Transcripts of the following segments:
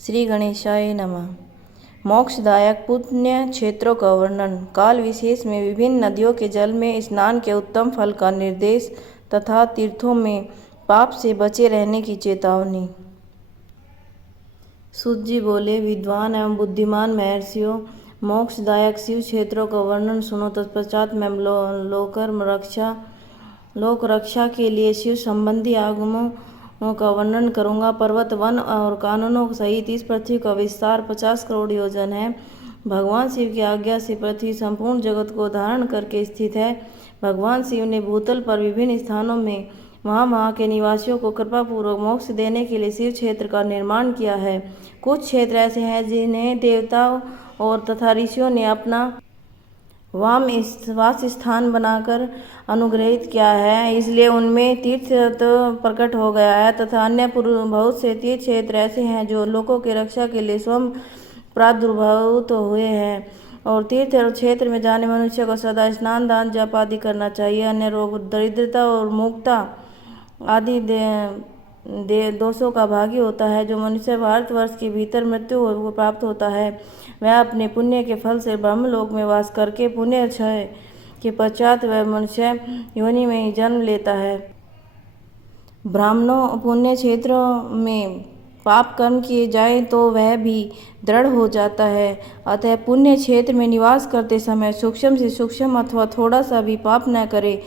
श्री गणेशाय नमः। मोक्षदायक पुण्य क्षेत्रों का वर्णन। काल विशेष में विभिन्न नदियों के जल में स्नान के उत्तम फल का निर्देश तथा तीर्थों में पाप से बचे रहने की चेतावनी। सूत जी बोले, विद्वान एवं बुद्धिमान महर्षियों, मोक्षदायक शिव क्षेत्रों का वर्णन सुनो। तत्पश्चात मैं लोक रक्षा के लिए शिव संबंधी आगमों का वर्णन करूंगा। पर्वत, वन और काननों सहित इस पृथ्वी का विस्तार 50 करोड़ योजन है। भगवान शिव की आज्ञा से पृथ्वी संपूर्ण जगत को धारण करके स्थित है। भगवान शिव ने भूतल पर विभिन्न स्थानों में वहाँ के निवासियों को कृपापूर्वक मोक्ष देने के लिए शिव क्षेत्र का निर्माण किया है। कुछ क्षेत्र ऐसे हैं जिन्हें देवताओं और तथा ऋषियों ने अपना वास स्थान बनाकर अनुग्रहित किया है, इसलिए उनमें तीर्थ प्रकट हो गया है। तथा अन्य बहुत से तीर्थ क्षेत्र ऐसे हैं जो लोगों की रक्षा के लिए स्वयं प्रादुर्भूत हुए हैं। और तीर्थ क्षेत्र में जाने मनुष्य को सदा स्नान, दान, जप आदि करना चाहिए। अन्य रोग, दरिद्रता और मुक्ता आदि दोषों का भागी होता है। जो मनुष्य भारतवर्ष के भीतर मृत्यु को प्राप्त होता है, वह अपने पुण्य के फल से ब्रह्मलोक में वास करके पुण्य क्षय के पश्चात वह मनुष्य योनि में ही जन्म लेता है। ब्राह्मणों पुण्य क्षेत्रों में पाप कर्म किए जाए तो वह भी दृढ़ हो जाता है। अतः पुण्य क्षेत्र में निवास करते समय सूक्ष्म से सूक्ष्म अथवा थोड़ा सा भी पाप न करे।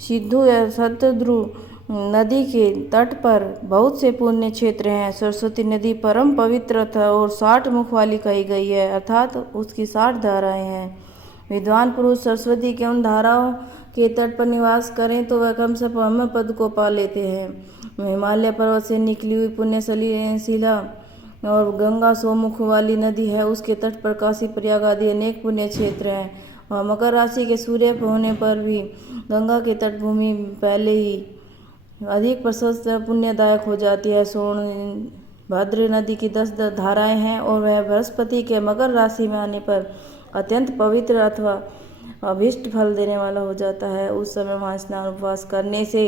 सिंधु या शतद्रु नदी के तट पर बहुत से पुण्य क्षेत्र हैं। सरस्वती नदी परम पवित्र और 60 मुख वाली कही गई है, अर्थात उसकी 60 धाराएं हैं। विद्वान पुरुष सरस्वती के उन धाराओं के तट पर निवास करें तो वह कम से कम पद को पा लेते हैं। हिमालय पर्वत से निकली हुई पुण्यशिला और गंगा 100 मुख वाली नदी है। उसके तट पर काशी, प्रयाग आदि अनेक पुण्य क्षेत्र हैं। और मकर राशि के सूर्य होने पर भी गंगा की तटभूमि पहले ही अधिक प्रशस्त पुण्यदायक हो जाती है। सोन भद्र नदी की 10 धाराएं हैं और वह बृहस्पति के मकर राशि में आने पर अत्यंत पवित्र अथवा अभीष्ट फल देने वाला हो जाता है। उस समय वहाँ स्नान उपवास करने से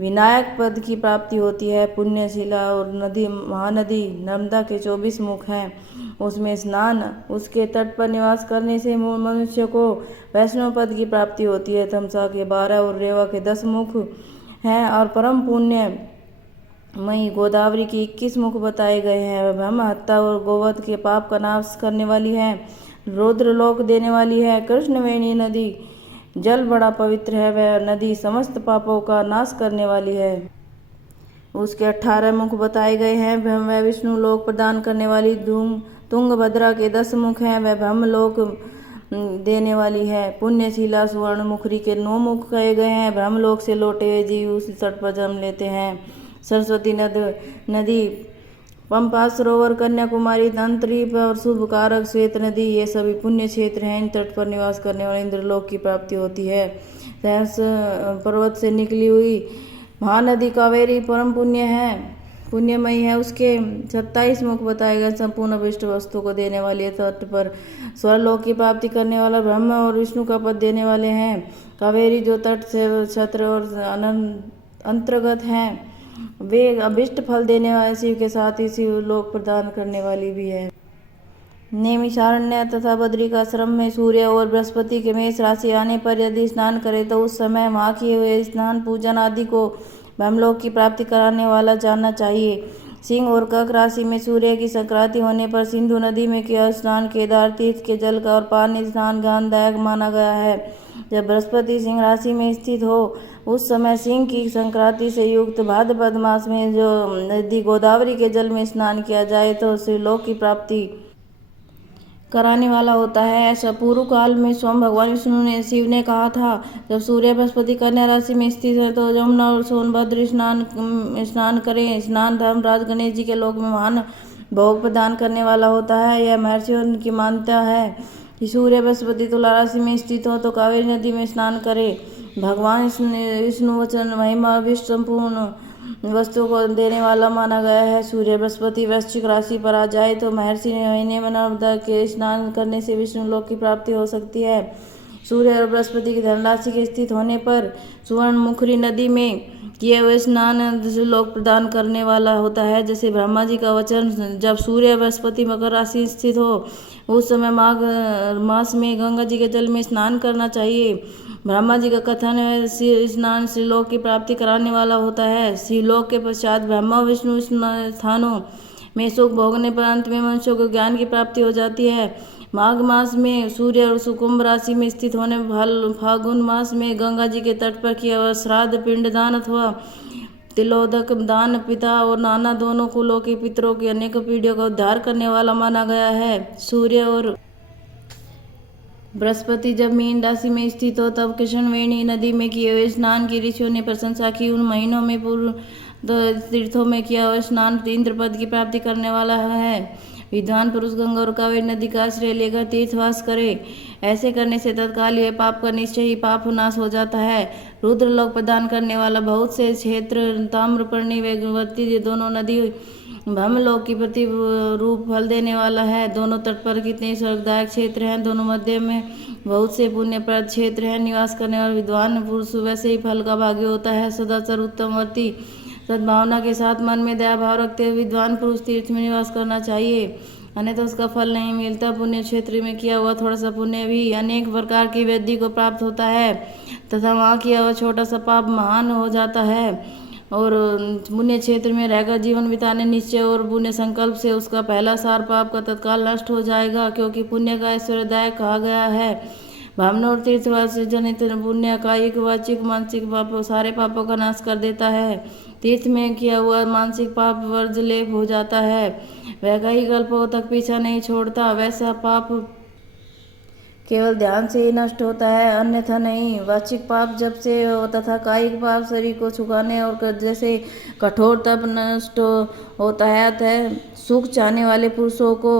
विनायक पद की प्राप्ति होती है। पुण्यशिला और नदी, महानदी नर्मदा के 24 मुख हैं, उसमें स्नान, उसके तट पर निवास करने से मनुष्य को वैष्णव पद की प्राप्ति होती है। तमसा के 12 और रेवा के 10 मुख हैं और परम पुण्य मई गोदावरी की 21 मुख बताए गए हैं। ब्रह्म हत्या और गोवध के पाप का नाश करने वाली है, रुद्रलोक देने वाली है। कृष्णवेणी नदी जल बड़ा पवित्र है, वह नदी समस्त पापों का नाश करने वाली है। उसके 18 मुख बताए गए हैं। वह विष्णु लोक प्रदान करने वाली तुंगभद्रा के 10 मुख हैं, वह ब्रह्मलोक देने वाली है। पुण्यशिला सुवर्ण मुखरी के 9 मुख कहे गए हैं। ब्रह्मलोक से लौटे हुए जीव उसी तट पर जन्म लेते हैं। सरस्वती नदी, पंपा सरोवर, कन्याकुमारी, तंत्रीप और शुभकारक श्वेत नदी, ये सभी पुण्य क्षेत्र हैं। इन तट पर निवास करने वाले इंद्रलोक की प्राप्ति होती है। सहस पर्वत से निकली हुई महानदी कावेरी परम पुण्यमयी है। उसके 27 मुख बताए गए। संपूर्ण अभिष्ट वस्तु को देने वाली है। तट पर स्वर्लोक की प्राप्ति करने वाला ब्रह्म और विष्णु का पद देने वाले हैं। कावेरी जो तट से छत्र और अंतर्गत हैं, वे अभिष्ट फल देने वाले शिव के साथ ही शिव लोक प्रदान करने वाली भी है। नैमिषारण्य तथा बद्रिकाश्रम में सूर्य और बृहस्पति के मेष राशि आने पर यदि स्नान करे तो उस समय वहाँ किए हुए स्नान, पूजन आदि को ब्रह्मलोक की प्राप्ति कराने वाला जानना चाहिए। सिंह और कर्क राशि में सूर्य की संक्रांति होने पर सिंधु नदी में किया स्नान केदार तीर्थ के जल का और पानी स्नान ज्ञानदायक माना गया है। जब बृहस्पति सिंह राशि में स्थित हो उस समय सिंह की संक्रांति से युक्त भाद्रपद मास में जो नदी गोदावरी के जल में स्नान किया जाए तो शिवलोक की प्राप्ति कराने वाला होता है। ऐसा पूर्व काल में स्वयं भगवान विष्णु ने शिव ने कहा था। जब सूर्य बृहस्पति कन्या राशि में स्थित है तो यमुना और सोनभद्र स्नान करें। स्नान धर्मराज गणेश जी के लोक में महान भोग प्रदान करने वाला होता है। यह महर्षियों की मान्यता है कि सूर्य बृहस्पति तुला राशि में स्थित हो तो कावेरी नदी में स्नान करे। भगवान विष्णु वचन महिमा विश्व संपूर्ण वस्तु को देने वाला माना गया है। सूर्य बृहस्पति वृश्चिक राशि पर आ जाए तो महर्षि महीने में नर्मदा के स्नान करने से विष्णु लोक की प्राप्ति हो सकती है। सूर्य और बृहस्पति की धन राशि के स्थित होने पर सुवर्ण मुखरी नदी में किए हुए स्नान लोक प्रदान करने वाला होता है। जैसे ब्रह्मा जी का वचन, जब सूर्य बृहस्पति मकर राशि स्थित हो उस समय माघ मास में गंगा जी के जल में स्नान करना चाहिए। ब्रह्मा जी का कथन है स्नान श्रीलोक की प्राप्ति कराने वाला होता है। श्रीलोक के पश्चात ब्रह्मा विष्णु स्थानों में सुख भोगने पर अंत में मनुष्यों को ज्ञान की प्राप्ति हो जाती है। माघ मास में सूर्य और कुंभ राशि में स्थित होने फाल्गुन मास में गंगा जी के तट पर किया हुआ श्राद्ध पिंडदान अथवा तिलोदक दान पिता और नाना दोनों कुलों के पितरों की अनेक पीढ़ियों का उद्धार करने वाला माना गया है। सूर्य और बृहस्पति जब मीन राशि में स्थित हो तब कृष्णवेणी नदी में किए हुए स्नान की ऋषियों ने प्रशंसा की। उन महीनों में पूर्व तीर्थों में किया हुआ स्नान इंद्र पद की प्राप्ति करने वाला है। विद्वान पुरुष गंगा और कावेरी नदी का आश्रय लेकर तीर्थवास करे। ऐसे करने से तत्काल यह पाप का निश्चय ही पाप नाश हो जाता है। रुद्र लोक प्रदान करने वाला बहुत से क्षेत्र ताम्रपर्णी वेगवती ये दोनों नदी ब्रह्मलोक की प्रति रूप फल देने वाला है। दोनों तट पर कितने स्वर्गदायक क्षेत्र हैं। दोनों मध्य में बहुत से पुण्यप्रद क्षेत्र हैं। निवास करने वाला विद्वान पुरुष वैसे ही फल का भागी होता है। सदाचार उत्तमवर्ती सद्भावना के साथ मन में दया भाव रखते हुए विद्वान पुरुष तीर्थ में निवास करना चाहिए, अन्यथा उसका फल नहीं मिलता। पुण्य क्षेत्र में किया हुआ थोड़ा सा पुण्य भी अनेक प्रकार की वृद्धि को प्राप्त होता है तथा वहाँ किया हुआ छोटा सा पाप महान हो जाता है। और पुण्य क्षेत्र में रहकर जीवन बिताने निश्चय और पुण्य संकल्प से उसका पहला सार पाप का तत्काल नष्ट हो जाएगा, क्योंकि पुण्य का ऐश्वर्यदायक कहा गया है। भावना और तीर्थवास से जनित पुण्य कायिक वाचिक मानसिक पाप सारे पापों का नाश कर देता है। तीर्थ में किया हुआ मानसिक पाप वर्जलेप हो जाता है, वह कई कल्पों तक पीछा नहीं छोड़ता। वैसा पाप केवल ध्यान से ही नष्ट होता है, अन्यथा नहीं। वाचिक पाप जब से तथा कायिक पाप शरीर को छुपाने और जैसे कठोर तप नष्ट होता है। अतः सुख चाहने वाले पुरुषों को